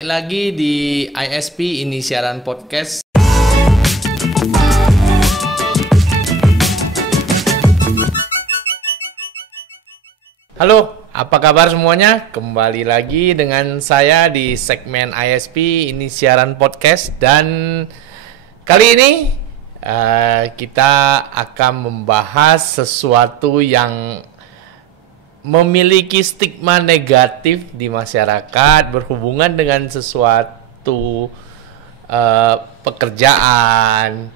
Lagi di ISP, ini siaran podcast. Halo, apa kabar semuanya? Kembali lagi dengan saya di segmen ISP, ini siaran podcast. Dan kali ini kita akan membahas sesuatu yang memiliki stigma negatif di masyarakat berhubungan dengan sesuatu pekerjaan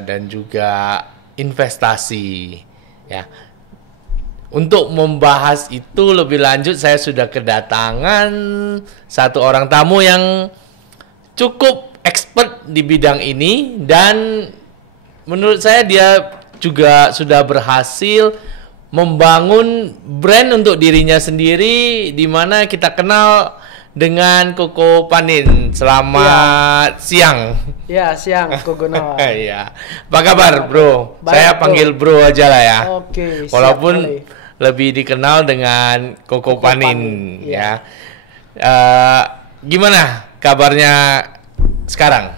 dan juga investasi, ya. Untuk membahas itu lebih lanjut, saya sudah kedatangan satu orang tamu yang cukup expert di bidang ini, dan menurut saya dia juga sudah berhasil membangun brand untuk dirinya sendiri, di mana kita kenal dengan Koko Panin. Selamat siang. Ya, siang Koko Gunawan. Ya. Apa kabar, Bro? Baik, Saya bro. panggil Bro aja lah ya. Oke, siap, Walaupun boleh. lebih dikenal dengan Koko Panin, ya. Gimana kabarnya sekarang?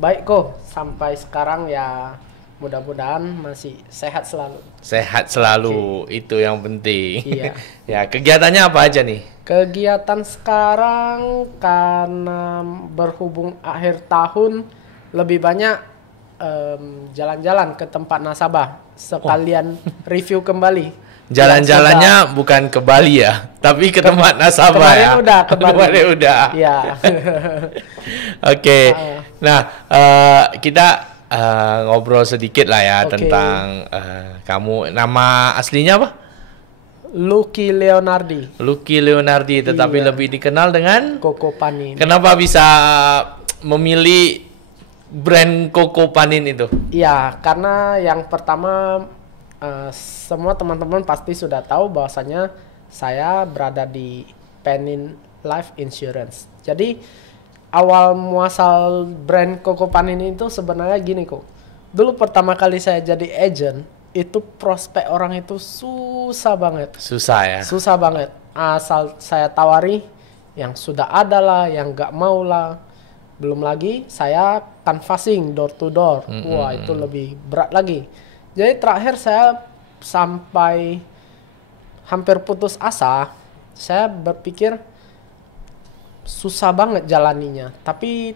Baik kok, sampai sekarang ya mudah-mudahan masih sehat selalu. Sehat selalu, itu yang penting. Iya. Ya, kegiatannya apa aja nih? Kegiatan sekarang karena berhubung akhir tahun lebih banyak jalan-jalan ke tempat nasabah, sekalian review kembali. Jalan-jalannya bukan ke Bali ya, tapi ke tempat nasabah kemarin ya. udah ke Bali. Kemarin udah. Iya. Oke. Nah, kita ngobrol sedikit lah ya Oke. tentang kamu. Nama aslinya apa? Lucky Leonardi, Lucky Leonardi, tetapi Iya. lebih dikenal dengan. Koko Panin. Kenapa bisa memilih brand Koko Panin itu? Iya, karena yang pertama semua teman-teman pasti sudah tahu bahwasanya saya berada di Panin Life Insurance. Jadi awal muasal brand Koko Panin itu sebenarnya gini kok. Dulu pertama kali saya jadi agent, itu prospek orang itu susah banget. Susah ya. Susah banget. Asal saya tawari yang sudah ada lah, yang nggak mau lah. Belum lagi saya canvassing door to door. Wah, itu lebih berat lagi. Jadi terakhir saya sampai hampir putus asa. Saya berpikir susah banget jalaninya. Tapi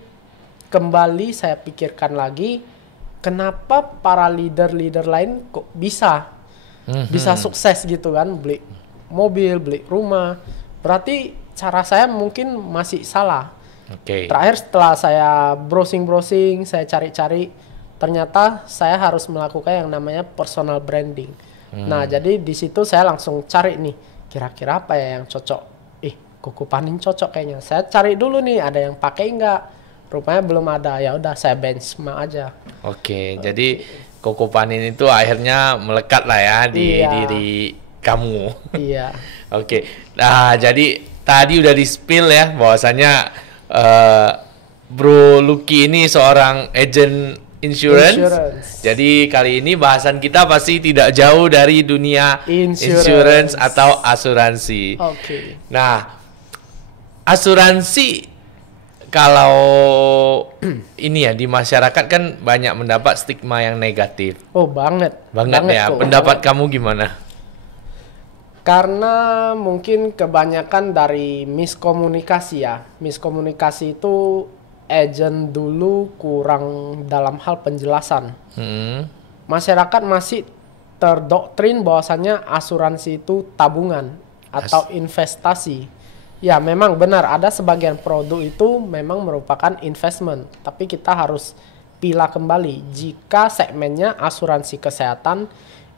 kembali saya pikirkan lagi, kenapa para leader-leader lain kok bisa sukses gitu kan, beli mobil, beli rumah. Berarti cara saya mungkin masih salah. Oke. Terakhir setelah saya browsing, saya cari-cari, ternyata saya harus melakukan yang namanya personal branding. Nah, jadi di situ saya langsung cari nih, kira-kira apa ya yang cocok. Koko Panin cocok kayaknya. Saya cari dulu nih, ada yang pakai nggak? Rupanya belum ada. Ya udah, saya benchmark aja. Oke, jadi Koko Panin itu akhirnya melekat lah ya di Iya. diri kamu. Iya. Oke, nah jadi tadi udah di-spill ya bahwasanya Bro Lucky ini seorang agent insurance. Jadi kali ini bahasan kita pasti tidak jauh dari dunia insurance atau asuransi. Oke. Nah, asuransi kalau ini ya di masyarakat kan banyak mendapat stigma yang negatif. Oh, banget Ya. kok, Pendapat banget. kamu gimana? Karena mungkin kebanyakan dari miskomunikasi ya. Miskomunikasi itu agent dulu kurang dalam hal penjelasan. Masyarakat masih terdoktrin bahwasannya asuransi itu tabungan atau investasi. Ya, memang benar ada sebagian produk itu memang merupakan investment, tapi kita harus pilah kembali jika segmennya asuransi kesehatan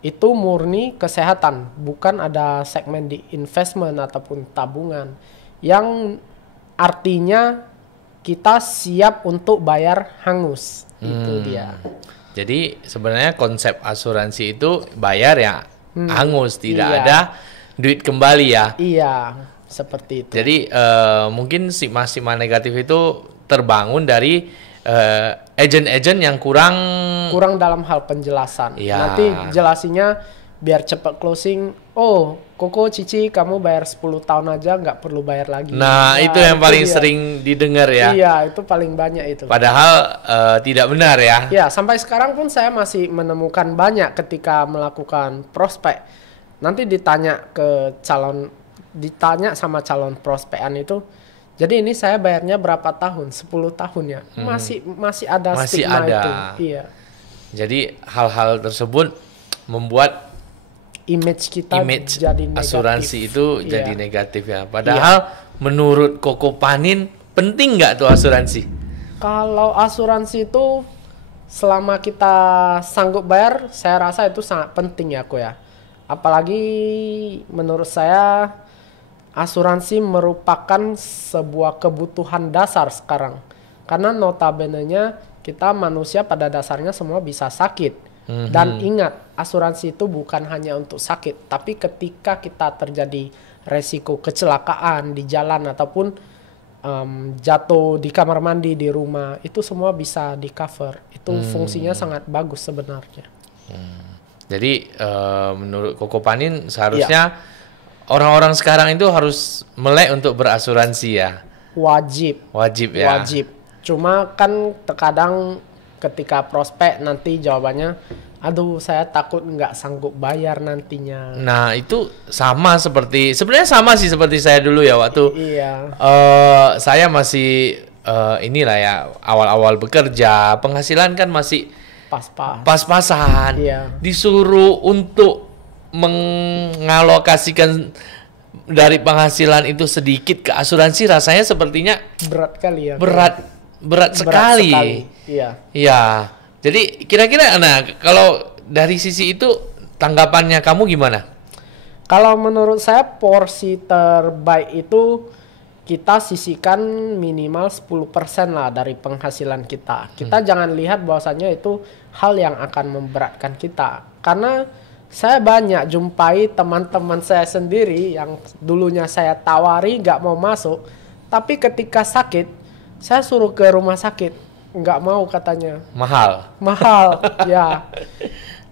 itu murni kesehatan, bukan ada segmen di investment ataupun tabungan yang artinya kita siap untuk bayar hangus. Itu dia. Jadi sebenarnya konsep asuransi itu bayar ya hangus, tidak Iya. ada duit kembali ya. Iya, seperti itu. Jadi mungkin stigma-stigma negatif itu terbangun dari agent-agent yang kurang dalam hal penjelasan. Iya. Nanti jelasinya biar cepat closing oh Koko Cici kamu bayar 10 tahun aja nggak perlu bayar lagi. Nah, itu yang paling sering didengar ya. Iya, itu paling banyak itu. Padahal tidak benar ya. Ya, sampai sekarang pun saya masih menemukan banyak ketika melakukan prospek. Nanti ditanya sama calon prospekan itu, jadi ini saya bayarnya berapa tahun? 10 tahun ya. Masih ada stigma itu. Iya. Jadi hal-hal tersebut membuat image kita jadi negatif. Asuransi itu jadi negatif ya. Padahal menurut Koko Panin penting nggak tuh asuransi? Kalau asuransi itu selama kita sanggup bayar, saya rasa itu sangat penting ya Ko ya. Apalagi menurut saya asuransi merupakan sebuah kebutuhan dasar sekarang. Karena notabene-nya kita manusia pada dasarnya semua bisa sakit. Dan ingat, asuransi itu bukan hanya untuk sakit, tapi ketika kita terjadi resiko kecelakaan di jalan ataupun jatuh di kamar mandi di rumah, itu semua bisa di cover. Itu fungsinya sangat bagus sebenarnya. Jadi menurut Koko Panin seharusnya orang-orang sekarang itu harus melek untuk berasuransi ya. Wajib Ya. Wajib. Cuma kan terkadang ketika prospek nanti jawabannya, aduh saya takut nggak sanggup bayar nantinya. Nah itu sebenarnya sama sih seperti saya dulu ya waktu saya masih inilah ya awal-awal bekerja, penghasilan kan masih pas-pasan. Disuruh untuk mengalokasikan dari penghasilan itu sedikit ke asuransi, rasanya sepertinya berat kali ya. Berat sekali. Iya. Jadi kira-kira kalau dari sisi itu tanggapannya kamu gimana? Kalau menurut saya porsi terbaik itu kita sisihkan minimal 10% lah dari penghasilan kita. Kita jangan lihat bahwasannya itu hal yang akan memberatkan kita. Karena saya banyak jumpai teman-teman saya sendiri yang dulunya saya tawari nggak mau masuk, tapi ketika sakit saya suruh ke rumah sakit, nggak mau katanya. Mahal, ya.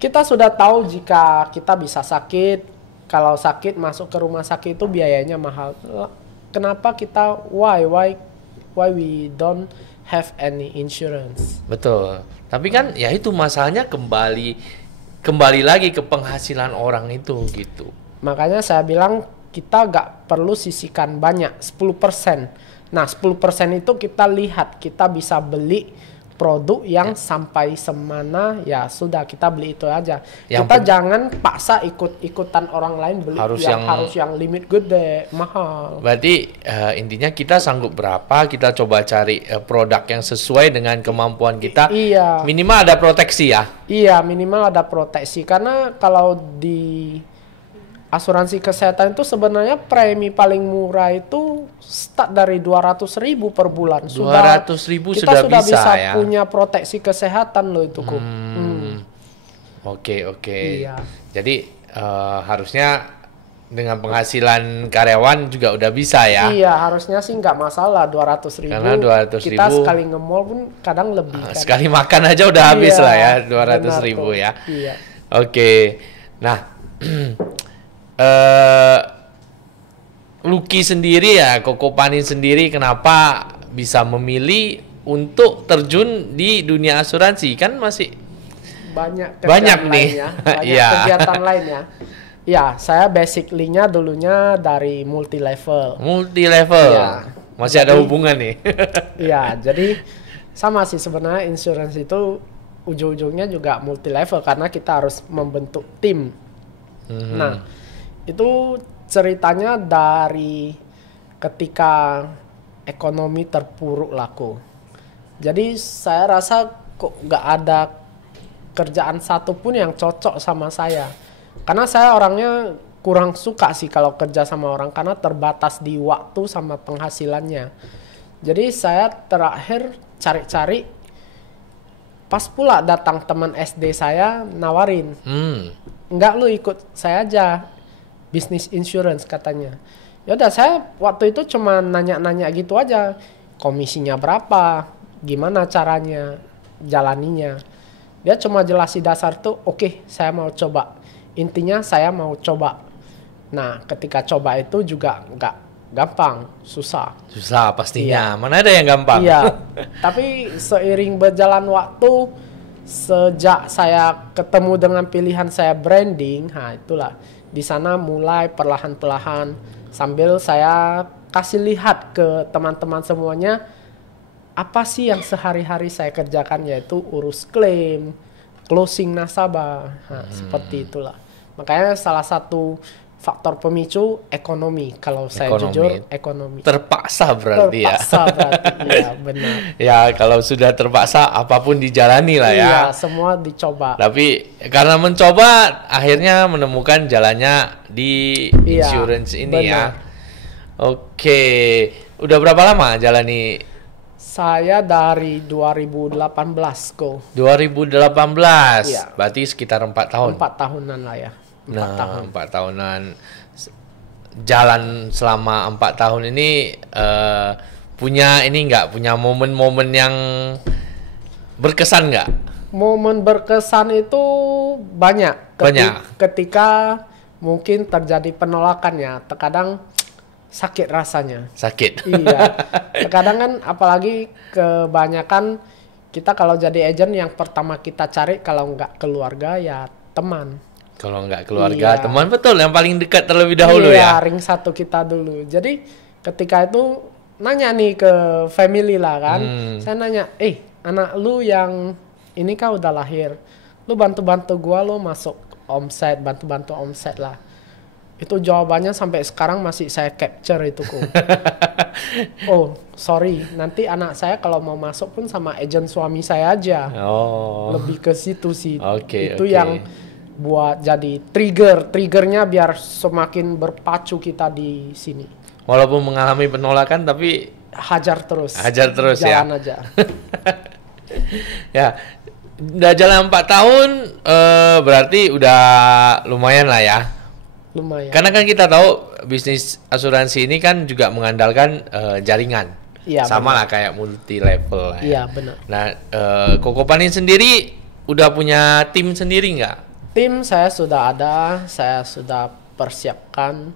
Kita sudah tahu jika kita bisa sakit, kalau sakit masuk ke rumah sakit itu biayanya mahal. Kenapa kita, why we don't have any insurance? Betul. Tapi kan ya itu masalahnya kembali lagi ke penghasilan orang itu gitu. Makanya saya bilang kita nggak perlu sisihkan banyak, 10%. Nah 10% itu kita lihat, kita bisa beli produk yang sampai semana, ya sudah kita beli itu aja. Kita jangan paksa ikut-ikutan orang lain beli harus yang limit gede, mahal. Berarti intinya kita sanggup berapa, kita coba cari produk yang sesuai dengan kemampuan kita. Iya. Minimal ada proteksi ya. Iya, minimal ada proteksi. Karena kalau di asuransi kesehatan itu sebenarnya premi paling murah itu start dari 200.000 per bulan. 200.000 kita sudah bisa ya? Punya proteksi kesehatan loh itu kok. Oke. Iya. Jadi harusnya dengan penghasilan karyawan juga udah bisa ya? Iya, harusnya sih nggak masalah 200.000. Karena 200.000 kita sekali nge-mall pun kadang lebih. Kan? Sekali makan aja udah habis lah ya 200.000 ya. Iya. Oke. Nah. Lucky sendiri ya, Koko Panin sendiri kenapa bisa memilih untuk terjun di dunia asuransi? Kan masih banyak nih kegiatan lainnya. Ya, saya basically-nya dulunya dari multi level. Ya. Masih ada hubungan nih. Iya, jadi sama sih sebenarnya insurance itu ujung-ujungnya juga multi level karena kita harus membentuk tim. Nah, itu ceritanya dari ketika ekonomi terpuruk laku. Jadi saya rasa kok nggak ada kerjaan satupun yang cocok sama saya. Karena saya orangnya kurang suka sih kalau kerja sama orang karena terbatas di waktu sama penghasilannya. Jadi saya terakhir cari-cari, pas pula datang teman SD saya nawarin, enggak lu ikut saya aja. Bisnis insurance katanya. Yaudah saya waktu itu cuma nanya-nanya gitu aja. Komisinya berapa? Gimana caranya? Jalaninya? Dia cuma jelasin dasar tuh. Oke, saya mau coba. Intinya saya mau coba. Nah, ketika coba itu juga nggak gampang, susah. Susah pastinya. Mana ada yang gampang? Iya. Tapi seiring berjalan waktu, sejak saya ketemu dengan pilihan saya branding, nah itulah di sana mulai perlahan-perlahan sambil saya kasih lihat ke teman-teman semuanya apa sih yang sehari-hari saya kerjakan, yaitu urus klaim, closing nasabah, nah, seperti itulah. Makanya salah satu faktor pemicu ekonomi. Kalau saya jujur, ekonomi. Terpaksa berarti ya. Terpaksa berarti, iya benar. Ya kalau sudah terpaksa apapun dijalani lah ya. Iya, semua dicoba. Tapi karena mencoba akhirnya menemukan jalannya di insurance ini benar. Ya. Oke, udah berapa lama jalani? Saya dari 2018 kok. 2018, iya. Berarti sekitar 4 tahun. 4 tahunan lah ya. 4 tahunan jalan selama 4 tahun ini punya momen-momen yang berkesan nggak? Momen berkesan itu banyak. Ketika mungkin terjadi penolakan ya, terkadang sakit rasanya. Sakit. Iya. Terkadang kan apalagi kebanyakan kita kalau jadi agent yang pertama kita cari kalau nggak keluarga ya teman. Kalau nggak keluarga, teman betul yang paling dekat terlebih dahulu ya. Iya, ring satu kita dulu. Jadi ketika itu nanya nih ke family lah kan. Saya nanya, anak lu yang ini kan udah lahir. Lu bantu-bantu gua, lu masuk omset, bantu-bantu omset lah. Itu jawabannya sampai sekarang masih saya capture itu kok. Oh, sorry. Nanti anak saya kalau mau masuk pun sama agent suami saya aja. Oh. Lebih ke situ sih. Itu yang buat jadi triggernya biar semakin berpacu kita di sini. Walaupun mengalami penolakan tapi hajar terus jalan aja. Ya, udah jalan 4 tahun berarti udah lumayan lah ya. Lumayan. Karena kan kita tahu bisnis asuransi ini kan juga mengandalkan jaringan. Iya, sama lah kayak multi level. Iya benar. Nah, Koko Panin sendiri udah punya tim sendiri nggak? Tim saya sudah ada, saya sudah persiapkan.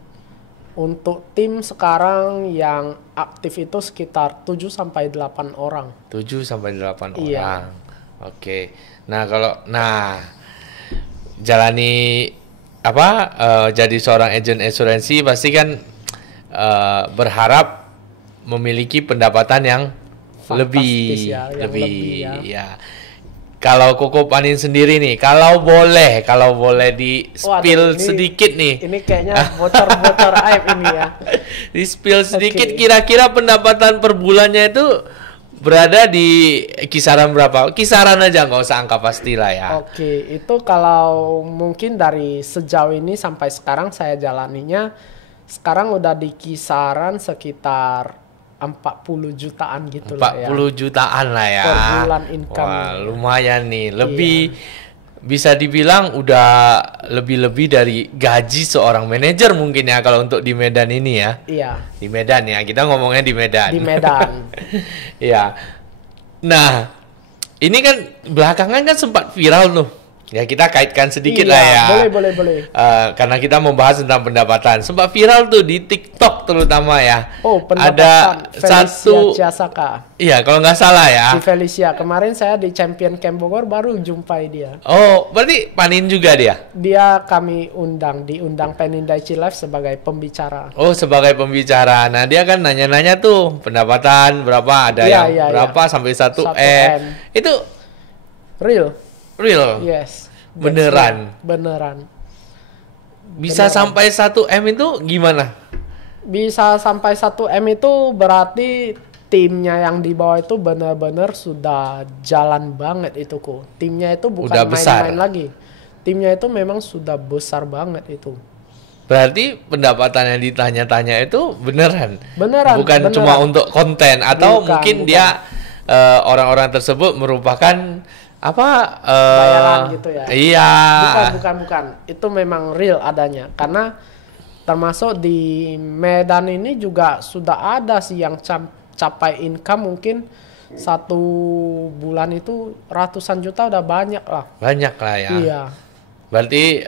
Untuk tim sekarang yang aktif itu sekitar 7-8 orang. 7-8 iya. orang. Oke. Nah, jalani jadi seorang agen asuransi pasti kan berharap memiliki pendapatan yang lebih ya. Kalau Koko Panin sendiri nih, kalau boleh di spill sedikit nih. Ini kayaknya bocor-bocor aib ini ya. Di spill sedikit, kira-kira pendapatan per bulannya itu berada di kisaran berapa? Kisaran aja, nggak usah angka pasti lah ya. Oke, itu kalau mungkin dari sejauh ini sampai sekarang saya jalaninya, sekarang udah di kisaran sekitar 40 jutaan gitu lah ya. 40 jutaan lah ya. Per bulan income. Wah, lumayan nih. Lebih bisa dibilang udah lebih dari gaji seorang manajer mungkin ya kalau untuk di Medan ini ya. Iya. Di Medan ya. Kita ngomongnya di Medan. Di Medan. Iya. Nah, ini kan belakangan kan sempat viral tuh. Ya kita kaitkan sedikit lah ya. Boleh. Karena kita membahas tentang pendapatan. Sempat viral tuh di TikTok terutama ya. Oh, pendapatan ada satu Ciasaka. Iya, kalau nggak salah ya. Si Felicia. Kemarin saya di Champion Camp Bogor baru jumpai dia. Oh, berarti Panin juga dia? Dia kami diundang Penindaichi Live sebagai pembicara. Oh, sebagai pembicara. Nah, dia kan nanya-nanya tuh pendapatan berapa, ada berapa sampai 1 M. Itu real. Yes. Beneran. Bisa sampai 1 M itu gimana? Bisa sampai 1 M itu berarti timnya yang di bawah itu benar-benar sudah jalan banget itu kok. Timnya itu bukan main-main lagi. Timnya itu memang sudah besar banget itu. Berarti pendapatan yang ditanya-tanya itu beneran? Bukan beneran. Cuma untuk konten atau mungkin dia orang-orang tersebut merupakan bayaran gitu ya. Iya. Bukan. Itu memang real adanya. Karena termasuk di Medan ini juga sudah ada sih yang capai income mungkin 1 bulan itu ratusan juta udah banyak lah. Banyak lah ya. Iya. Berarti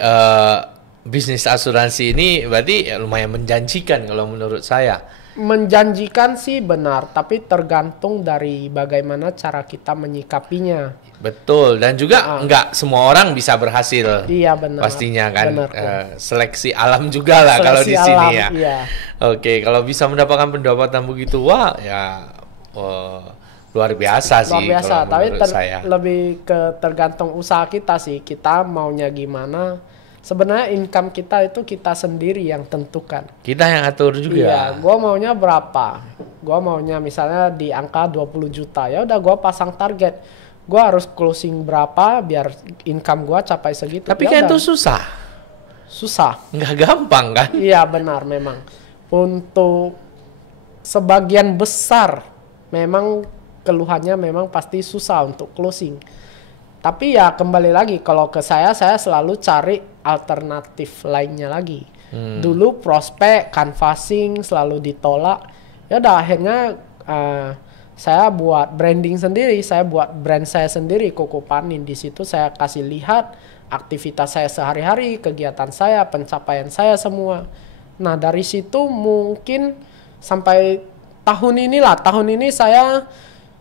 bisnis asuransi ini berarti lumayan menjanjikan kalau menurut saya. Menjanjikan sih benar, tapi tergantung dari bagaimana cara kita menyikapinya. Betul, dan juga nggak semua orang bisa berhasil. Iya benar. Pastinya kan benar, seleksi alam juga lah kalau di sini alam, ya. Iya. Oke, kalau bisa mendapatkan pendapatan begitu, wah ya luar biasa sih. Luar biasa, kalau tapi menurut saya. lebih ke tergantung usaha kita sih. Kita maunya gimana. Sebenarnya income kita itu kita sendiri yang tentukan. Kita yang atur juga. Iya, gua maunya berapa? Gua maunya misalnya di angka 20 juta. Ya udah gua pasang target. Gua harus closing berapa biar income gua capai segitu. Tapi ya kan udah. itu susah. Susah. Nggak gampang kan? Iya, benar memang. Untuk sebagian besar memang keluhannya memang pasti susah untuk closing. Tapi ya kembali lagi kalau ke saya selalu cari alternatif lainnya lagi. Dulu prospek, canvassing selalu ditolak. Ya udah akhirnya saya buat branding sendiri, saya buat brand saya sendiri, Koko Panin. Di situ saya kasih lihat aktivitas saya sehari-hari, kegiatan saya, pencapaian saya semua. Nah dari situ mungkin sampai tahun ini saya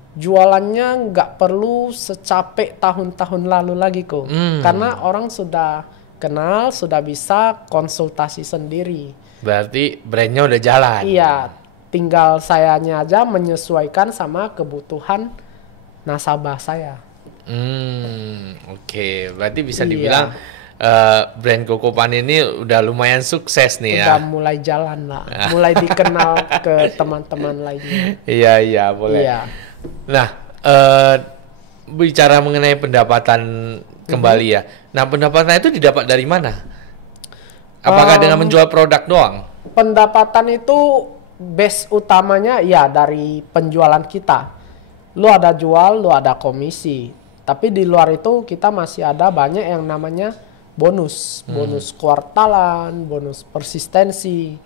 jualannya nggak perlu secapek tahun-tahun lalu lagi kok. Karena orang sudah kenal, sudah bisa konsultasi sendiri. Berarti brandnya udah jalan. Iya, tinggal sayanya aja menyesuaikan sama kebutuhan nasabah saya. Oke. Berarti bisa dibilang brand Koko Panin ini udah lumayan sukses nih ya. Udah mulai jalan lah, mulai dikenal ke teman-teman lainnya. Iya, boleh. Iya. Nah, bicara mengenai pendapatan kembali ya. Nah, pendapatan itu didapat dari mana? Apakah dengan menjual produk doang? Pendapatan itu base utamanya ya dari penjualan kita. Lu ada jual, lu ada komisi. Tapi di luar itu kita masih ada banyak yang namanya bonus. Bonus kuartalan, bonus persistensi.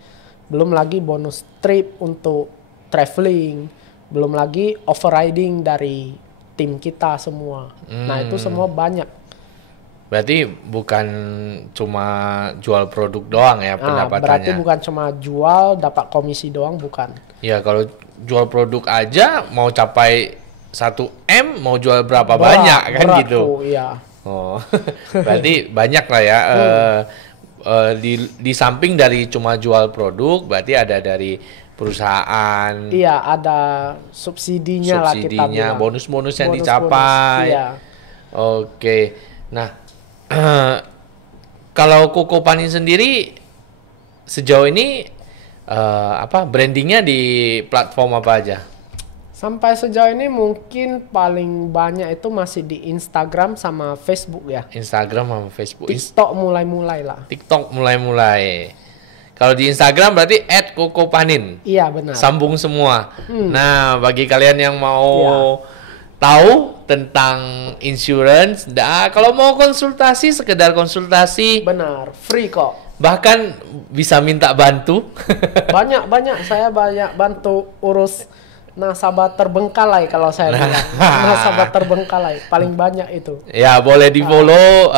Belum lagi bonus trip untuk traveling. Belum lagi overriding dari tim kita semua. Nah itu semua banyak. Berarti bukan cuma jual produk doang ya pendapatannya. Berarti bukan cuma jual dapat komisi doang, bukan. Ya kalau jual produk aja mau capai 1M mau jual berapa banyak kan berat gitu. Iya. Oh, berarti banyak lah ya. Di samping dari cuma jual produk, berarti ada dari perusahaan. Iya, ada subsidinya lah kita bilang. Bonus-bonus yang dicapai. Iya. Oke. Nah, kalau Koko Panin sendiri sejauh ini brandingnya di platform apa aja? Sampai sejauh ini mungkin paling banyak itu masih di Instagram sama Facebook ya. Instagram sama Facebook. TikTok mulai-mulai lah. TikTok mulai-mulai. Kalau di Instagram berarti @kokopanin. Iya benar. Sambung semua. Nah, bagi kalian yang mau tahu tentang insurance, kalau mau konsultasi, sekedar konsultasi. Benar, free kok. Bahkan bisa minta bantu. Banyak saya banyak bantu urus nasabah terbengkalai kalau saya bilang. Nasabah terbengkalai paling banyak itu. Ya, boleh di-follow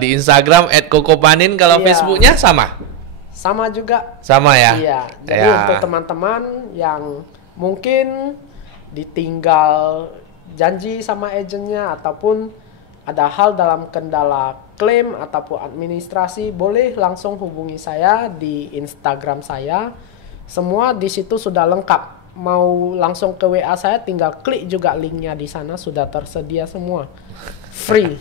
di Instagram @kokopanin. Kalau Facebooknya sama? Sama juga. Sama ya? Iya. Jadi untuk teman-teman yang mungkin ditinggal janji sama agennya ataupun ada hal dalam kendala klaim ataupun administrasi, boleh langsung hubungi saya di Instagram saya. Semua di situ sudah lengkap. Mau langsung ke WA saya, tinggal klik juga linknya di sana, sudah tersedia semua. Free.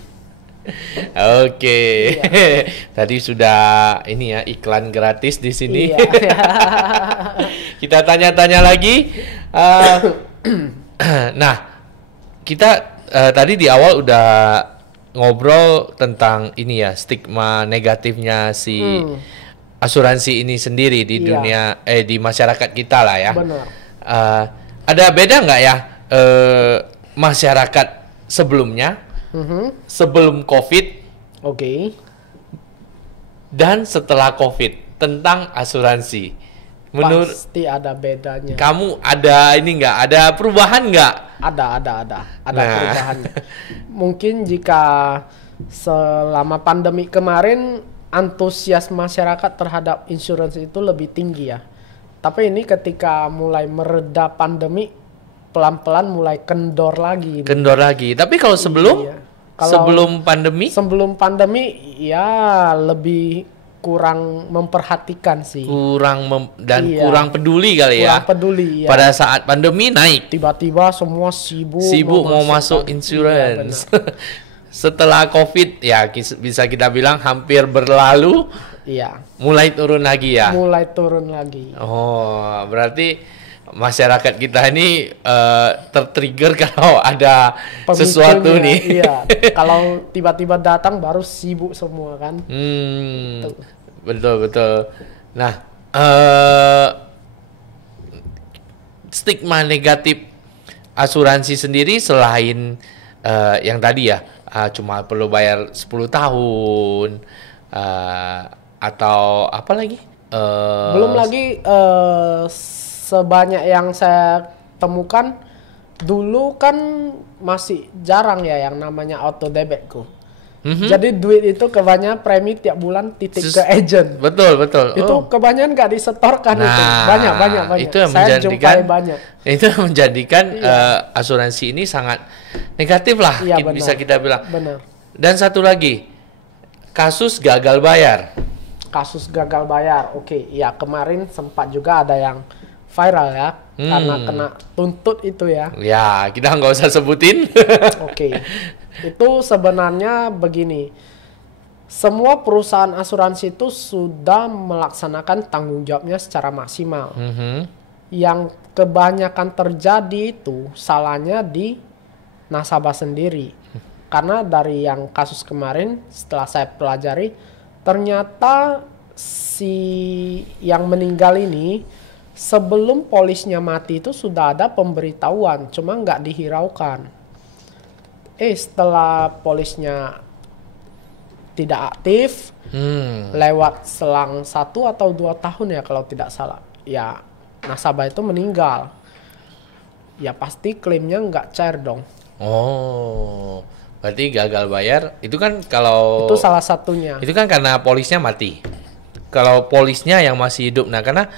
Oke. Iya. Tadi sudah ini ya iklan gratis di sini. Iya. Kita tanya-tanya lagi. Nah, kita tadi di awal udah ngobrol tentang ini ya, stigma negatifnya si asuransi ini sendiri di dunia di masyarakat kita lah ya. Benar. Ada beda nggak ya masyarakat sebelumnya, sebelum COVID, dan setelah COVID tentang asuransi? Pasti ada bedanya. Kamu ada ini nggak? Ada perubahan nggak? Ada perubahannya. Mungkin jika selama pandemi kemarin antusias masyarakat terhadap insurance itu lebih tinggi ya. Tapi ini ketika mulai mereda pandemi, pelan-pelan mulai kendor lagi. Kendor lagi. Tapi kalau sebelum sebelum pandemi ya lebih kurang memperhatikan sih. Kurang peduli kali ya. Kurang peduli ya. Pada saat pandemi naik. Tiba-tiba semua sibuk mau masuk insurance. Iya, setelah COVID ya bisa kita bilang hampir berlalu. Iya. Mulai turun lagi ya. Mulai turun lagi. Oh, berarti masyarakat kita ini tertrigger kalau ada sesuatu nih. Iya. Kalau tiba-tiba datang baru sibuk semua kan. Betul. Nah, stigma negatif asuransi sendiri selain yang tadi ya, cuma perlu bayar 10 tahun atau apa lagi? Belum lagi sebanyak yang saya temukan dulu kan masih jarang ya yang namanya auto debitku. Jadi duit itu kebanyakan premi tiap bulan titik ke agent. Betul. Itu kebanyakan nggak disetorkan itu. Banyak. Itu yang saya jumpai banyak. Itu menjadikan asuransi ini sangat negatif lah, iya, bisa kita bilang. Benar. Dan satu lagi, kasus gagal bayar. Oke, ya kemarin sempat juga ada yang viral ya, karena kena tuntut itu ya. Ya, kita nggak usah sebutin. Oke. Itu sebenarnya begini, semua perusahaan asuransi itu sudah melaksanakan tanggung jawabnya secara maksimal. Yang kebanyakan terjadi itu salahnya di nasabah sendiri. Karena dari yang kasus kemarin setelah saya pelajari, ternyata si yang meninggal ini sebelum polisnya mati itu sudah ada pemberitahuan, cuma nggak dihiraukan. Setelah polisnya tidak aktif, lewat selang 1 atau 2 tahun ya kalau tidak salah, ya nasabah itu meninggal. Ya pasti klaimnya nggak cair dong. Oh, berarti gagal bayar itu kan kalau... Itu salah satunya. Itu kan karena polisnya mati. Kalau polisnya yang masih hidup, nah karena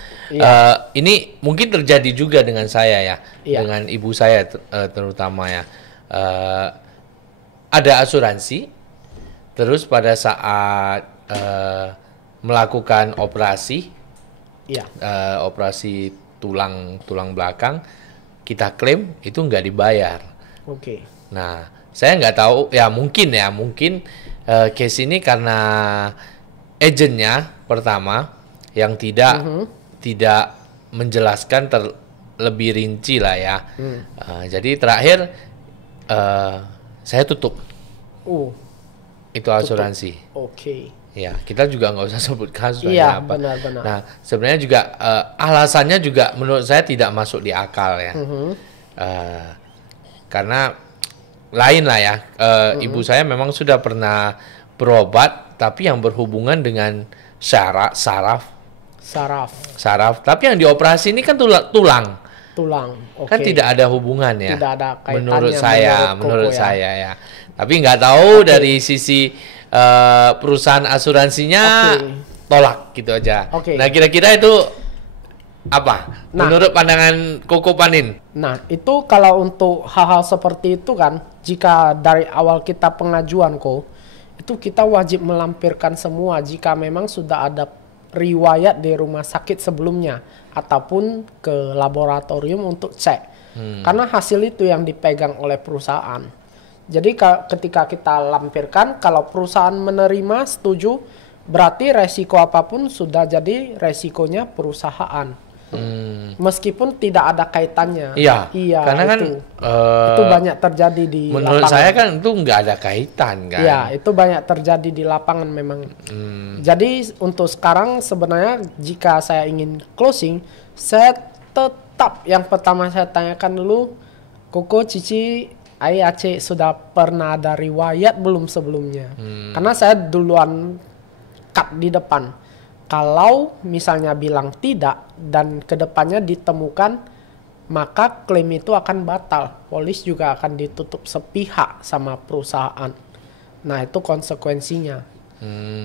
ini mungkin terjadi juga dengan saya ya, dengan ibu saya terutama ya. Ada asuransi, terus pada saat melakukan operasi, operasi tulang belakang, kita klaim itu nggak dibayar. Oke. Nah, saya nggak tahu, ya mungkin case ini karena agentnya pertama yang tidak menjelaskan terlebih rinci lah ya. Jadi terakhir saya tutup. Itu asuransi. Oke. Ya, kita juga nggak usah sebut kasus iya, apa. Benar. Nah, sebenarnya juga alasannya juga menurut saya tidak masuk di akal ya. Karena lain lah ya. Ibu saya memang sudah pernah berobat, tapi yang berhubungan dengan saraf. Tapi yang dioperasi ini kan tulang. Okay. Kan tidak ada hubungan ya. Tidak ada kaitannya menurut saya ya. Tapi nggak tahu dari sisi perusahaan asuransinya tolak gitu aja. Nah, kira-kira itu apa? Menurut pandangan Koko Panin? Nah, itu kalau untuk hal-hal seperti itu kan, jika dari awal kita pengajuan itu kita wajib melampirkan semua jika memang sudah ada riwayat di rumah sakit sebelumnya ataupun ke laboratorium untuk cek. Karena hasil itu yang dipegang oleh perusahaan. Jadi ketika kita lampirkan, kalau perusahaan menerima setuju, berarti resiko apapun sudah jadi resikonya perusahaan. Meskipun tidak ada kaitannya. Iya. Karena kan itu banyak terjadi di menurut lapangan. saya kan itu nggak ada kaitan kan. Iya, itu banyak terjadi di lapangan memang. Jadi untuk sekarang sebenarnya jika saya ingin closing, saya tetap yang pertama saya tanyakan dulu, Koko, Cici, Ai, Aceh sudah pernah ada riwayat belum sebelumnya? Karena saya duluan cut di depan. Kalau misalnya bilang tidak dan kedepannya ditemukan, maka klaim itu akan batal. Polis juga akan ditutup sepihak sama perusahaan. Nah, itu konsekuensinya.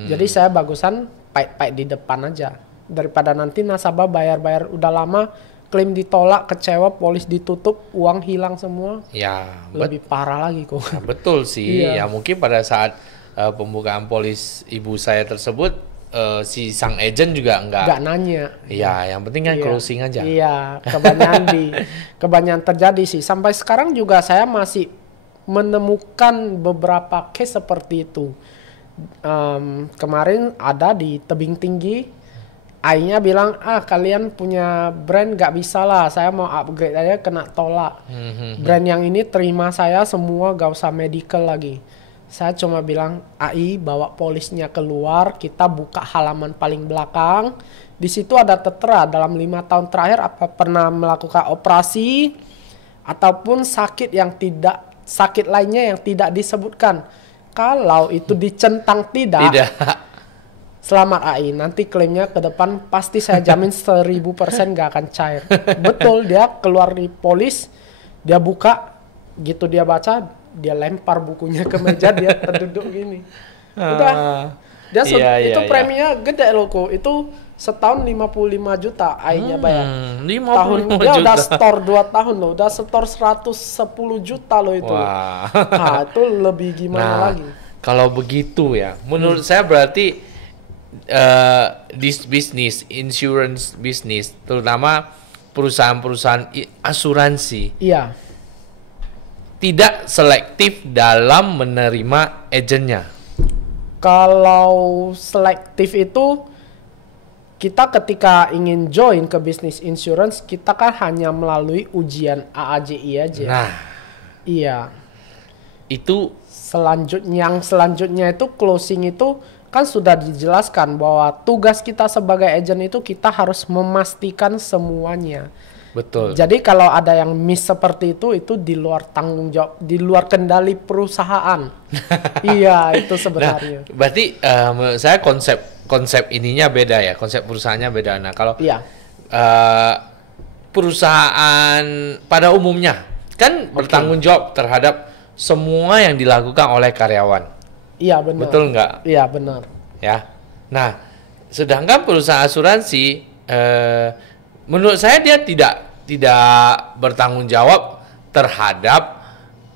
Jadi saya bagusan pahit-pahit di depan aja. Daripada nanti nasabah bayar-bayar udah lama, klaim ditolak, kecewa, polis ditutup, uang hilang semua. Ya, lebih parah lagi kok. Nah, betul sih. Iya. Ya mungkin pada saat pembukaan polis ibu saya tersebut, si sang agent juga nggak nanya. Iya, yang penting kan closing aja. Iya, kebanyakan terjadi sih. Sampai sekarang juga saya masih menemukan beberapa case seperti itu. Kemarin ada di Tebing Tinggi, AI-nya bilang, kalian punya brand nggak bisa lah, saya mau upgrade aja kena tolak. Brand yang ini terima saya semua, gak usah medical lagi. Saya cuma bilang, AI bawa polisnya keluar, kita buka halaman paling belakang. Di situ ada tertera dalam 5 tahun terakhir apa pernah melakukan operasi ataupun sakit lainnya yang tidak disebutkan. Kalau itu dicentang tidak. Selamat AI, nanti klaimnya ke depan pasti saya jamin 1000% gak akan cair. Betul, dia keluar di polis, dia buka, gitu dia baca, dia lempar bukunya ke meja, dia terduduk gini. Udah. Dia itu preminya gede loh kok. Itu setahun 55 juta AI-nya bayar. 55 dia juta. udah store 2 tahun loh, udah store 110 juta loh itu. Wah. Nah, itu lebih gimana lagi? Kalau begitu ya, menurut saya berarti bisnis, insurance bisnis, terutama perusahaan-perusahaan asuransi. Iya. Tidak selektif dalam menerima agennya. Kalau selektif itu, kita ketika ingin join ke bisnis insurance, kita kan hanya melalui ujian AAJI aja. Nah, iya. Itu selanjutnya itu closing itu kan sudah dijelaskan bahwa tugas kita sebagai agent itu kita harus memastikan semuanya. betul. Jadi kalau ada yang miss seperti itu di luar tanggung jawab, di luar kendali perusahaan. Iya, itu sebenarnya. Nah, berarti menurut saya konsep ininya beda ya, konsep perusahaannya beda. Nah, kalau perusahaan pada umumnya kan bertanggung jawab terhadap semua yang dilakukan oleh karyawan. Iya, benar. Betul nggak? Iya, benar. Ya. Nah, sedangkan perusahaan asuransi menurut saya dia tidak bertanggung jawab terhadap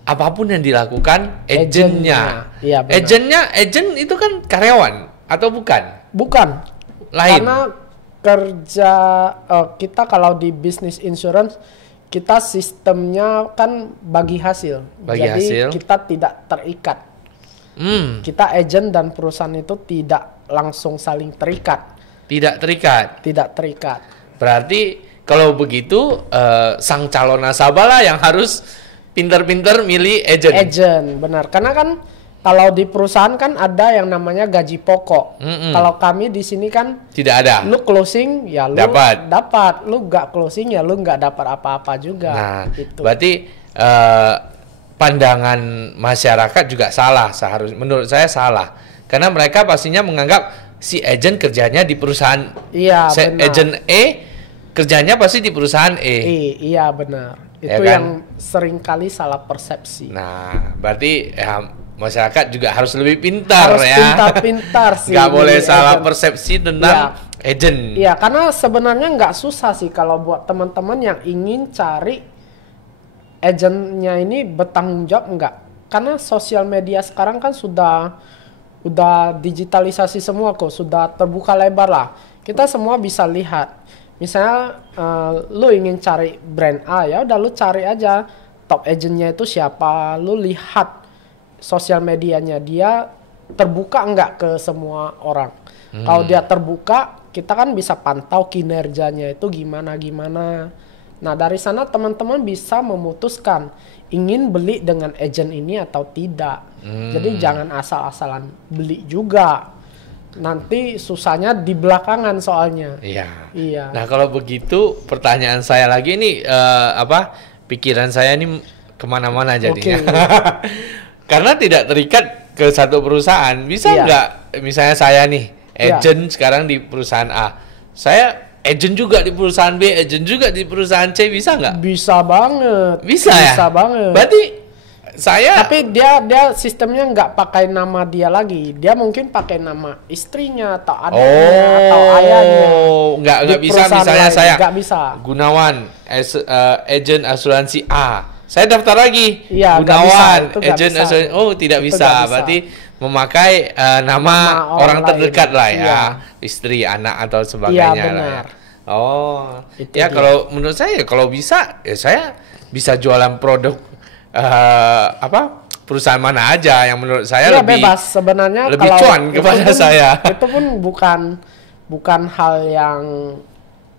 apapun yang dilakukan agennya. Iya, benar. Agent itu kan karyawan atau bukan? Bukan. Lain. Karena kerja kita kalau di bisnis insurance kita sistemnya kan bagi hasil. Jadi kita tidak terikat. Kita agent dan perusahaan itu tidak langsung saling terikat. Tidak terikat. Berarti kalau begitu sang calon nasabah lah yang harus pinter-pinter milih agent. Agent, benar. Karena kan kalau di perusahaan kan ada yang namanya gaji pokok. Kalau kami di sini kan tidak ada. Lu closing ya lu dapat. Lu nggak closing ya lu nggak dapat apa-apa juga. Nah, gitu. Berarti pandangan masyarakat juga salah, menurut saya salah. Karena mereka pastinya menganggap si agent kerjanya di perusahaan. Iya, benar. Agent E kerjanya pasti di perusahaan E. Iya, benar. Itu ya kan? yang seringkali salah persepsi. Nah, berarti ya, masyarakat juga harus lebih pintar harus ya. Pintar-pintar sih. Nggak boleh salah persepsi tentang agent. Iya, karena sebenarnya nggak susah sih kalau buat teman-teman yang ingin cari agentnya ini bertanggung jawab enggak. Karena sosial media sekarang kan sudah digitalisasi semua kok, sudah terbuka lebar lah. Kita semua bisa lihat. Misalnya lu ingin cari brand A, ya udah lu cari aja top agentnya itu siapa, lu lihat sosial medianya dia terbuka enggak ke semua orang. Kalau dia terbuka, kita kan bisa pantau kinerjanya itu gimana. Nah, dari sana teman-teman bisa memutuskan ingin beli dengan agent ini atau tidak. Jadi jangan asal-asalan beli juga. Nanti susahnya di belakangan soalnya. Iya. Nah, kalau begitu pertanyaan saya lagi nih pikiran saya ini kemana-mana jadinya. Karena tidak terikat ke satu perusahaan. Bisa nggak misalnya saya nih agent sekarang di perusahaan A, saya agent juga di perusahaan B, agent juga di perusahaan C, bisa nggak? Bisa banget. Bisa ya? Bisa banget. Berarti Tapi dia sistemnya nggak pakai nama dia lagi. Dia mungkin pakai nama istrinya atau adiknya atau ayahnya. Nggak bisa misalnya saya nggak bisa. Gunawan agent asuransi A. Saya daftar lagi. Iya, Gunawan agent asuransi. Oh, tidak bisa. Berarti memakai nama orang terdekat lah ya. Iya. Istri, anak atau sebagainya. Iya, benar. Lah ya. Itu ya dia. Kalau menurut saya kalau bisa ya saya bisa jualan produk perusahaan mana aja yang menurut saya lebih bebas sebenarnya lebih cuan kepada saya. Itu pun bukan hal yang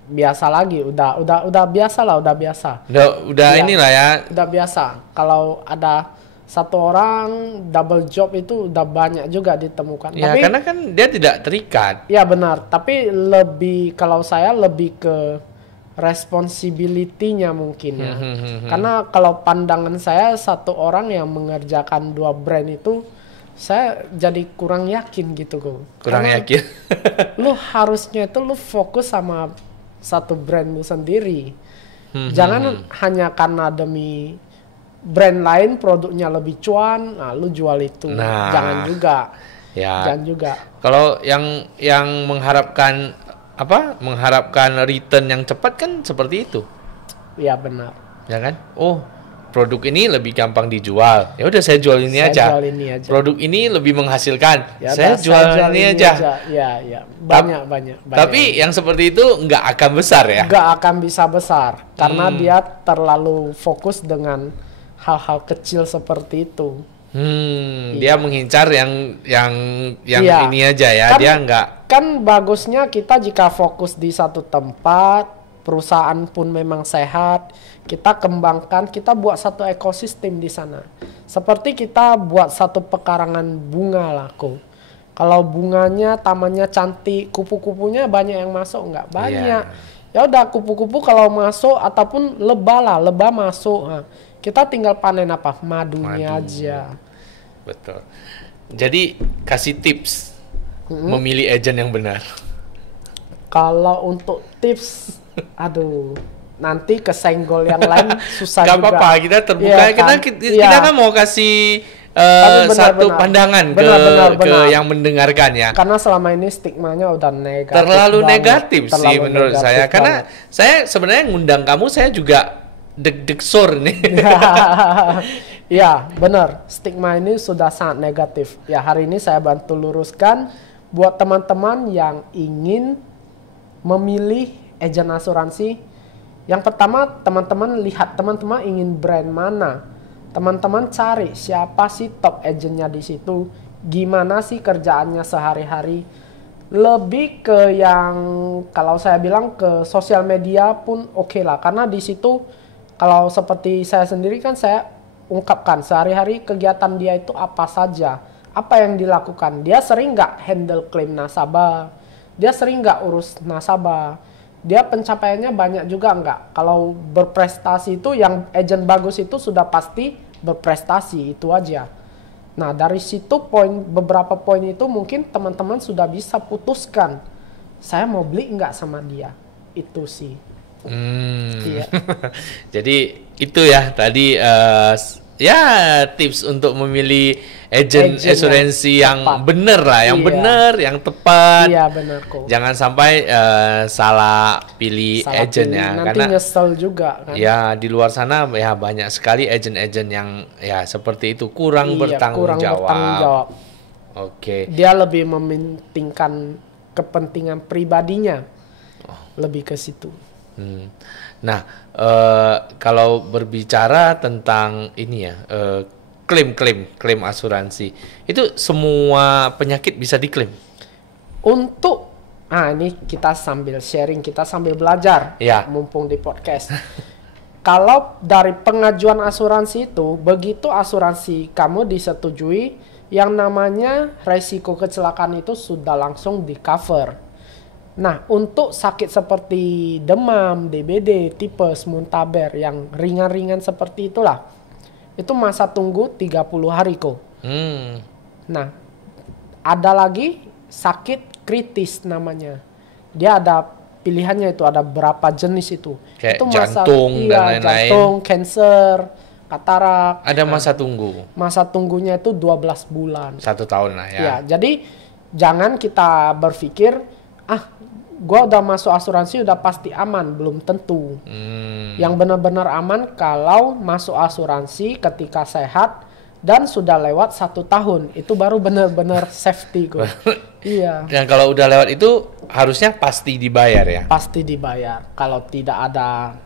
biasa lagi, udah biasa lah, udah biasa. Udah ya, inilah ya. Udah biasa. Kalau ada satu orang double job itu udah banyak juga ditemukan. Ya, tapi karena kan dia tidak terikat. Ya benar, tapi kalau saya lebih ke responsibility-nya mungkin ya. Karena kalau pandangan saya satu orang yang mengerjakan 2 brand itu saya jadi kurang yakin gitu kok. Yakin. Lu harusnya itu lu fokus sama satu brandmu sendiri. Jangan hanya karena demi brand lain produknya lebih cuan, lu jual itu. Jangan juga. Ya. Jangan juga. Kalau yang mengharapkan return yang cepat kan seperti itu. Iya benar. Ya kan? Produk ini lebih gampang dijual. Ya udah saya jual ini aja. Produk ini lebih menghasilkan. Ya, saya jual ini aja. Ya. Banyak. Tapi yang seperti itu nggak akan besar ya? Nggak akan bisa besar karena dia terlalu fokus dengan hal-hal kecil seperti itu. Dia mengincar yang ini aja ya. Dia nggak. Kan bagusnya kita jika fokus di satu tempat, perusahaan pun memang sehat, kita kembangkan, kita buat satu ekosistem di sana. Seperti kita buat satu pekarangan bunga lah kok. Kalau bunganya, tamannya cantik, kupu-kupunya banyak yang masuk nggak? Banyak. Ya udah kupu-kupu kalau masuk ataupun lebah masuk. Nah, kita tinggal panen apa? Madunya aja. Betul. Jadi kasih tips memilih agent yang benar. Kalau untuk tips, nanti kesenggol yang lain susah juga. Gak apa-apa, kita terbuka. Kita kan mau kasih pandangan ke yang mendengarkan ya. Karena selama ini stigmanya udah negatif. Terlalu negatif sih menurut saya. Karena saya sebenarnya ngundang kamu, saya juga deg-deg sor nih. Iya, benar. Stigma ini sudah sangat negatif. Ya, hari ini saya bantu luruskan buat teman-teman yang ingin memilih agen asuransi. Yang pertama, teman-teman lihat teman-teman ingin brand mana. Teman-teman cari siapa sih top agennya di situ. Gimana sih kerjaannya sehari-hari. Lebih ke yang kalau saya bilang ke sosial media pun oke lah. Karena di situ kalau seperti saya sendiri kan saya ungkapkan sehari-hari kegiatan dia itu apa saja. Apa yang dilakukan. Dia sering nggak handle klaim nasabah. Dia sering nggak urus nasabah. Dia pencapaiannya banyak juga nggak. Kalau berprestasi itu yang agent bagus itu sudah pasti berprestasi. Itu aja. Nah dari situ beberapa poin itu mungkin teman-teman sudah bisa putuskan. Saya mau beli nggak sama dia. Itu sih. Iya. Jadi itu ya tadi tips untuk memilih agent asuransi yang benar lah, yang benar, yang tepat. Iya benar kok. Jangan sampai salah pilih agent ya, nanti karena nyesel juga kan. Ya di luar sana ya banyak sekali agent-agent yang ya seperti itu kurang bertanggung jawab. Oke. Dia lebih mementingkan kepentingan pribadinya, lebih ke situ. Nah, kalau berbicara tentang ini ya, klaim asuransi, itu semua penyakit bisa diklaim? Ini kita sambil sharing, kita sambil belajar, mumpung di podcast. Kalau dari pengajuan asuransi itu, begitu asuransi kamu disetujui, yang namanya resiko kecelakaan itu sudah langsung di cover. Nah, untuk sakit seperti demam, DBD, tipes, muntaber yang ringan-ringan seperti itulah, itu masa tunggu 30 hari kok. Nah, ada lagi sakit kritis namanya. Dia ada pilihannya itu, ada berapa jenis itu. Kayak itu jantung dan lain-lain. Jantung, cancer, katarak. Ada masa tunggu. Masa tunggunya itu 12 bulan. 1 tahun lah ya. Ya, jadi jangan kita berpikir, gua udah masuk asuransi udah pasti aman, belum tentu. Yang benar-benar aman kalau masuk asuransi ketika sehat dan sudah lewat 1 tahun, itu baru benar-benar safety kok. Iya. Dan kalau udah lewat itu harusnya pasti dibayar ya. Pasti dibayar kalau tidak ada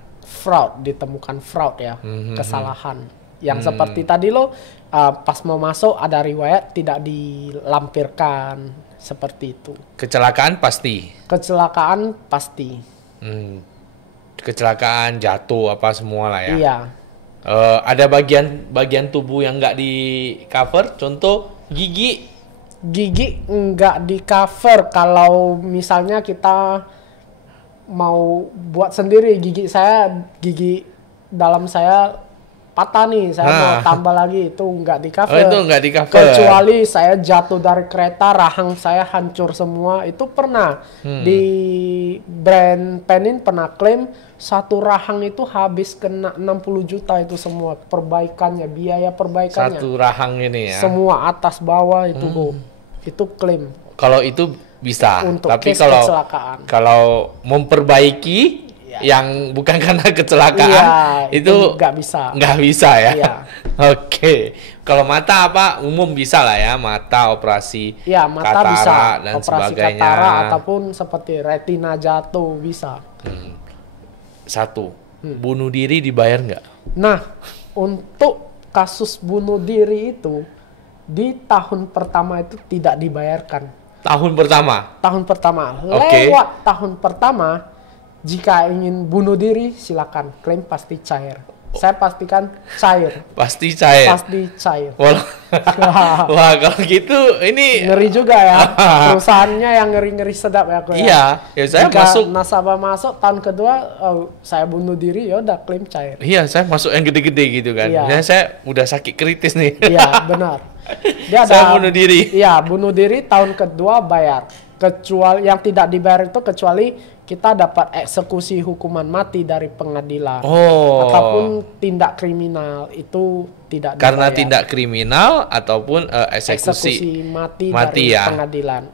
ditemukan fraud ya, kesalahan. Yang seperti tadi lo pas mau masuk ada riwayat tidak dilampirkan, seperti itu. Kecelakaan pasti. Kecelakaan, jatuh apa semua lah ya. Iya. Ada bagian tubuh yang nggak di cover, contoh gigi. Gigi nggak di cover kalau misalnya kita mau buat sendiri. Gigi dalam saya patah nih, saya mau tambah lagi, itu nggak di cover. Itu nggak di cover. Kecuali saya jatuh dari kereta, rahang saya hancur semua, itu pernah. Di brand Penin pernah klaim 1 rahang itu habis kena 60 juta itu semua perbaikannya, biaya perbaikannya. 1 rahang ini ya. Semua atas bawah itu itu klaim. Kalau itu bisa, untuk tapi kecelakaan. kalau memperbaiki yang bukan karena kecelakaan itu nggak bisa ya. Iya. Oke. Kalau mata apa umum bisa lah ya, mata operasi mata katara bisa, dan operasi sebagainya. katara ataupun seperti retina jatuh bisa. 1. Bunuh diri dibayar nggak? Nah, untuk kasus bunuh diri itu di tahun pertama itu tidak dibayarkan. Tahun pertama. Lewat tahun pertama, jika ingin bunuh diri silakan klaim, pasti cair. Saya pastikan cair. Pasti cair. Wah, kalau gitu ini ngeri juga ya. Perusahaannya yang ngeri-ngeri sedap ya. Iya, ya saya jika nasabah masuk tahun kedua, saya bunuh diri, ya udah klaim cair. Iya, saya masuk yang gede-gede gitu kan. Ya, saya udah sakit kritis nih. Iya, benar. Saya bunuh diri. Iya, bunuh diri tahun kedua bayar. Kecuali yang tidak dibayar itu kecuali kita dapat eksekusi hukuman mati dari pengadilan. Ataupun tindak kriminal itu tidak dibayar. Karena tindak kriminal ataupun eksekusi mati dari pengadilan.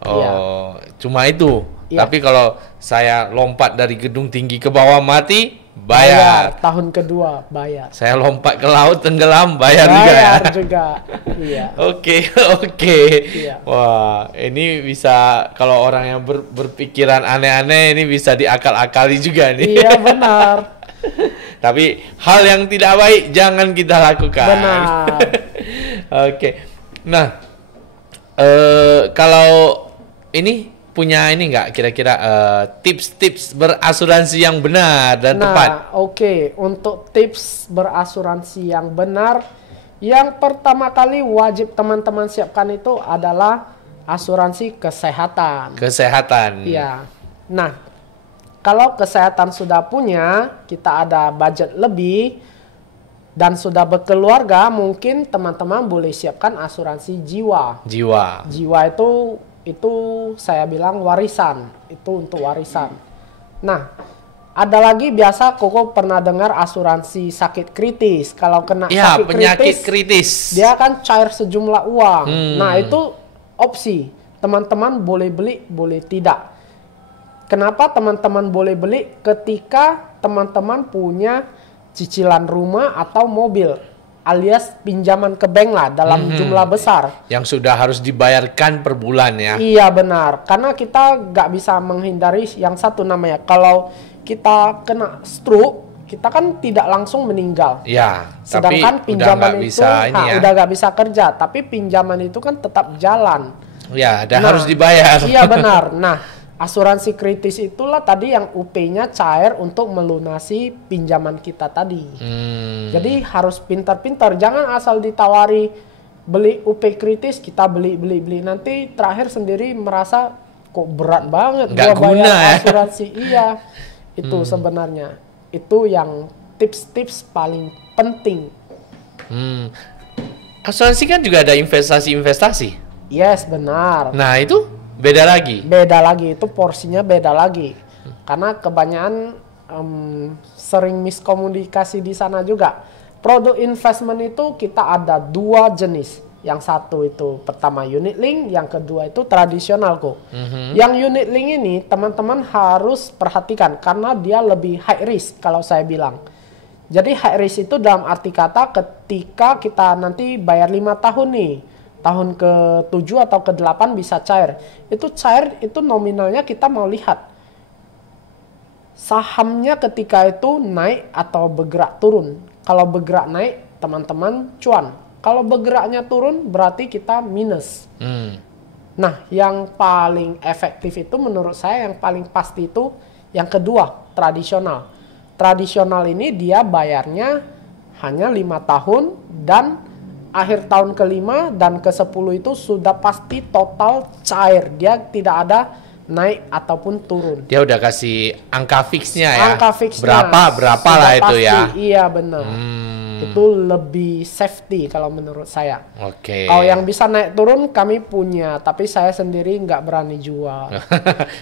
Cuma itu. Tapi kalau saya lompat dari gedung tinggi ke bawah mati, bayar. Tahun kedua bayar. Saya lompat ke laut tenggelam, bayar juga ya. Iya. Oke. Iya. Wah, ini bisa kalau orang yang berpikiran aneh-aneh ini bisa diakal-akali juga nih. Iya, benar. Tapi hal yang tidak baik jangan kita lakukan. Benar. Oke. Nah, kalau ini punya ini nggak kira-kira tips-tips berasuransi yang benar dan tepat? Oke. Untuk tips berasuransi yang benar, yang pertama kali wajib teman-teman siapkan itu adalah asuransi kesehatan. Iya. Nah, kalau kesehatan sudah punya, kita ada budget lebih dan sudah berkeluarga, mungkin teman-teman boleh siapkan asuransi jiwa. Jiwa itu saya bilang warisan, itu untuk warisan. Nah, ada lagi biasa Koko pernah dengar asuransi sakit kritis. Kalau kena penyakit kritis, dia akan cair sejumlah uang. Nah, itu opsi. Teman-teman boleh beli, boleh tidak. Kenapa teman-teman boleh beli? Ketika teman-teman punya cicilan rumah atau mobil, alias pinjaman ke bank lah dalam jumlah besar. Yang sudah harus dibayarkan per bulan ya. Iya, benar. Karena kita nggak bisa menghindari yang satu namanya. Kalau kita kena stroke, kita kan tidak langsung meninggal. Iya. Sedangkan pinjaman itu udah nggak bisa kerja. Tapi pinjaman itu kan tetap jalan. Ya, dan harus dibayar. Iya, benar. Nah, asuransi kritis itulah tadi yang UP-nya cair untuk melunasi pinjaman kita tadi. Jadi harus pintar-pintar, jangan asal ditawari beli UP kritis kita beli. Nanti terakhir sendiri merasa kok berat banget gua bayar asuransi. Iya, itu sebenarnya itu yang tips-tips paling penting. Asuransi kan juga ada investasi. Yes, benar. Nah, itu beda lagi, itu porsinya beda lagi. Karena kebanyakan sering miskomunikasi di sana juga. Produk investment itu kita ada 2 jenis. Yang satu itu pertama unit link, yang kedua itu tradisional kok. Yang unit link ini teman-teman harus perhatikan karena dia lebih high risk kalau saya bilang. Jadi high risk itu dalam arti kata ketika kita nanti bayar 5 tahun nih, tahun ke-7 atau ke-8 bisa cair. Itu cair itu nominalnya kita mau lihat sahamnya ketika itu naik atau bergerak turun. Kalau bergerak naik teman-teman cuan. Kalau bergeraknya turun berarti kita minus. Nah, yang paling efektif itu menurut saya yang paling pasti itu yang kedua, tradisional. Tradisional ini dia bayarnya hanya 5 tahun dan akhir tahun ke-5 dan ke-10 itu sudah pasti total cair. Dia tidak ada naik ataupun turun. Dia udah kasih angka fixnya ya. Angka fixnya. Berapa lah itu pasti, ya. Iya benar. Itu lebih safety kalau menurut saya. Oke. Kalau yang bisa naik turun kami punya, tapi saya sendiri nggak berani jual.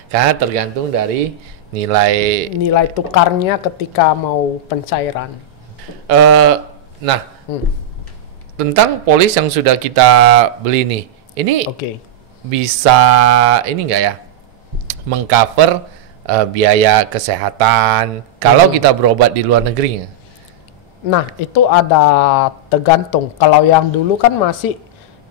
Karena tergantung dari nilai tukarnya ketika mau pencairan. Nah, tentang polis yang sudah kita beli nih, ini bisa ini nggak ya mengcover biaya kesehatan kalau kita berobat di luar negeri? Nah, itu ada tergantung. Kalau yang dulu kan masih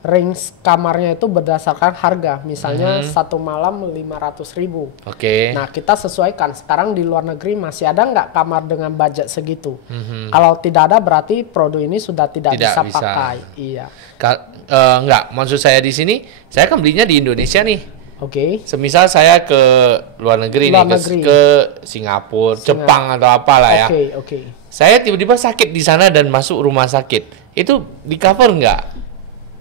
range kamarnya itu berdasarkan harga. Misalnya satu malam 500.000. Nah, kita sesuaikan. Sekarang di luar negeri masih ada nggak kamar dengan budget segitu? Kalau tidak ada berarti produk ini sudah tidak bisa pakai. Iya. Nggak, maksud saya di sini, saya kan belinya di Indonesia nih. Semisal saya ke luar negeri ke Singapura, Jepang atau apalah ya. Saya tiba-tiba sakit di sana dan masuk rumah sakit. Itu di cover nggak?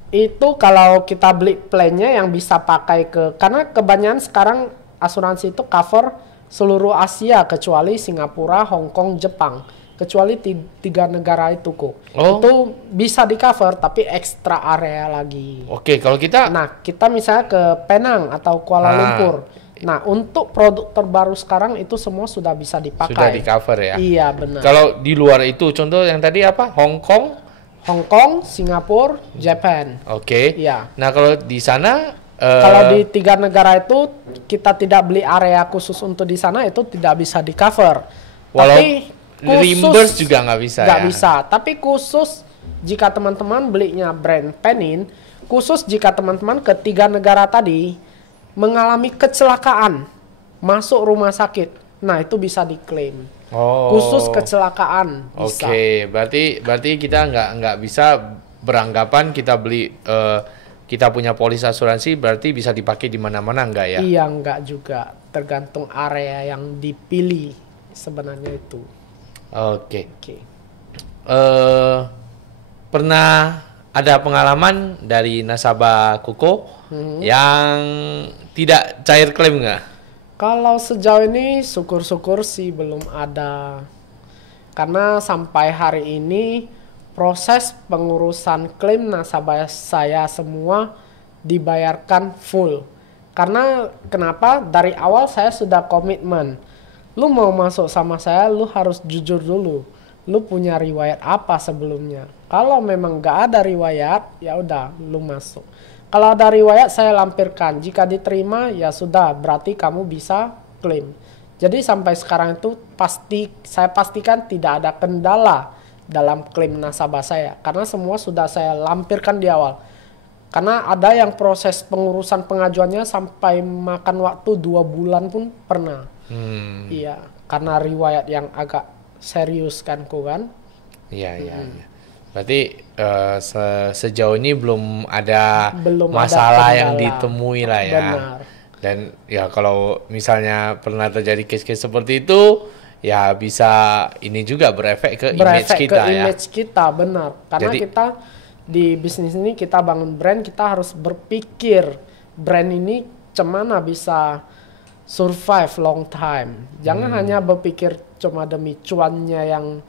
Itu kalau kita beli plan-nya yang bisa pakai karena kebanyakan sekarang asuransi itu cover seluruh Asia kecuali Singapura, Hong Kong, Jepang. Kecuali 3 negara itu kok. Itu bisa di cover tapi ekstra area lagi. Kalau kita... Nah, kita misalnya ke Penang atau Kuala Lumpur. Nah, untuk produk terbaru sekarang itu semua sudah bisa dipakai. Sudah di cover ya? Iya, benar. Kalau di luar itu, contoh yang tadi apa? Hong Kong, Singapura, Japan. Iya. Nah, kalau di sana... kalau di 3 negara itu, kita tidak beli area khusus untuk di sana, itu tidak bisa di cover. Tapi reimburse juga nggak bisa nggak bisa. Tapi khusus jika teman-teman belinya brand Penin, khusus jika teman-teman ke 3 negara tadi, mengalami kecelakaan masuk rumah sakit, nah itu bisa diklaim. Khusus kecelakaan bisa. Berarti kita nggak bisa beranggapan kita beli kita punya polis asuransi berarti bisa dipakai di mana-mana, nggak ya? Iya, nggak juga, tergantung area yang dipilih sebenarnya itu. Pernah ada pengalaman dari nasabah Kuko yang tidak cair klaim nggak? Kalau sejauh ini syukur-syukur sih belum ada. Karena sampai hari ini proses pengurusan klaim nasabah saya semua dibayarkan full. Karena kenapa? Dari awal saya sudah komitmen. Lu mau masuk sama saya, lu harus jujur dulu. Lu punya riwayat apa sebelumnya? Kalau memang nggak ada riwayat, ya udah lu masuk. Kalau ada riwayat saya lampirkan. Jika diterima ya sudah, berarti kamu bisa klaim. Jadi sampai sekarang itu saya pastikan tidak ada kendala dalam klaim nasabah saya. Karena semua sudah saya lampirkan di awal. Karena ada yang proses pengurusan pengajuannya sampai makan waktu 2 bulan pun pernah. Iya, karena riwayat yang agak serius kan Iya. Berarti sejauh ini belum ada masalah yang ditemui lah ya. Benar. Dan ya kalau misalnya pernah terjadi case-case seperti itu, ya bisa ini juga berefek ke image kita ya. Image kita, benar. Karena kita di bisnis ini kita bangun brand, kita harus berpikir brand ini cemana bisa survive long time. Jangan hanya berpikir cuma demi cuannya yang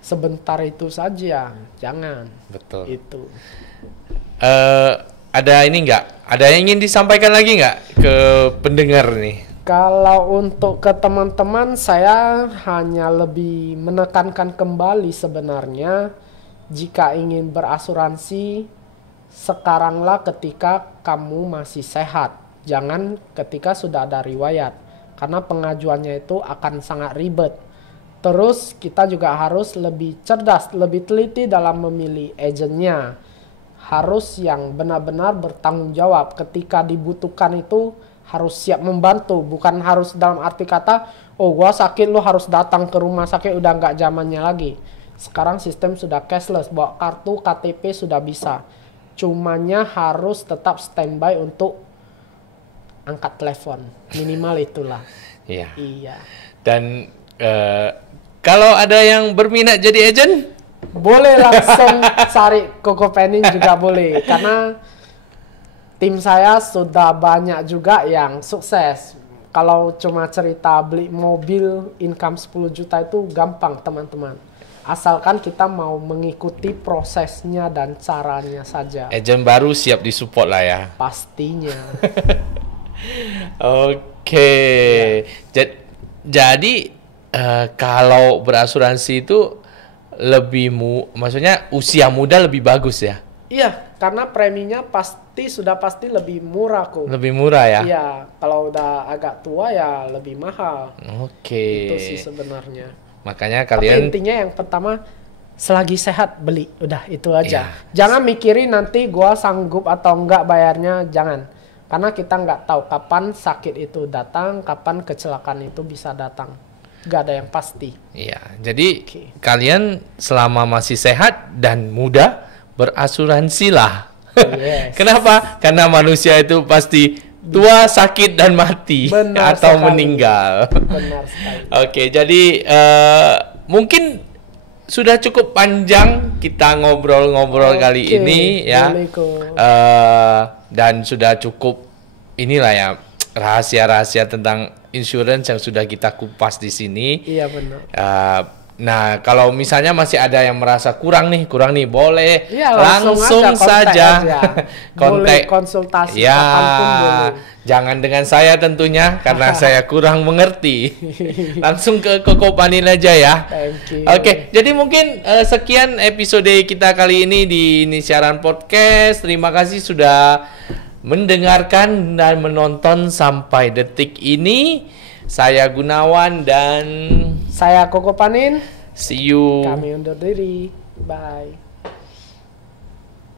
sebentar itu saja, jangan. Betul. Itu. Ada ini nggak? Ada yang ingin disampaikan lagi nggak ke pendengar nih? Kalau untuk ke teman-teman, saya hanya lebih menekankan kembali sebenarnya, jika ingin berasuransi, sekaranglah ketika kamu masih sehat. Jangan ketika sudah ada riwayat. Karena pengajuannya itu akan sangat ribet. Terus kita juga harus lebih cerdas, lebih teliti dalam memilih agennya. Harus yang benar-benar bertanggung jawab. Ketika dibutuhkan itu harus siap membantu. Bukan harus dalam arti kata, oh gua sakit lu harus datang ke rumah sakit, udah nggak zamannya lagi. Sekarang sistem sudah cashless, bawa kartu KTP sudah bisa. Cumanya harus tetap standby untuk angkat telepon. Minimal itulah. Iya. Iya. Dan kalau ada yang berminat jadi agent, boleh langsung cari Koko Penin juga boleh. Karena tim saya sudah banyak juga yang sukses. Kalau cuma cerita beli mobil income 10 juta itu gampang teman-teman. Asalkan kita mau mengikuti prosesnya dan caranya saja. Agent baru siap disupport lah ya. Pastinya. Oke. Jadi kalau berasuransi itu lebih maksudnya usia muda lebih bagus ya? Iya, karena preminya sudah pasti lebih murah kok. Lebih murah ya? Iya, kalau udah agak tua ya lebih mahal. Oke. Itu sih sebenarnya. Makanya kalian... Tapi intinya yang pertama, selagi sehat beli. Udah, itu aja. Jangan mikirin nanti gua sanggup atau enggak bayarnya, jangan. Karena kita nggak tahu kapan sakit itu datang, kapan kecelakaan itu bisa datang. Nggak ada yang pasti. Iya, jadi kalian selama masih sehat dan muda, berasuransilah. Yes. Kenapa? Karena manusia itu pasti tua, sakit, dan mati. Benar atau sekali. meninggal. Benar sekali. Oke, jadi mungkin sudah cukup panjang kita ngobrol-ngobrol kali ini ya. Dan sudah cukup inilah ya rahasia-rahasia tentang insurance yang sudah kita kupas di sini. Iya benar. Nah, kalau misalnya masih ada yang merasa kurang nih, boleh langsung saja kontak, konsultasi ya, kapanpun boleh. Jangan dengan saya tentunya karena saya kurang mengerti. Langsung ke Koko Panin aja ya. Oke, jadi mungkin sekian episode kita kali ini di Siaran Podcast. Terima kasih sudah mendengarkan dan menonton sampai detik ini. Saya Gunawan dan saya Koko Panin. See you. Kami undur diri. Bye.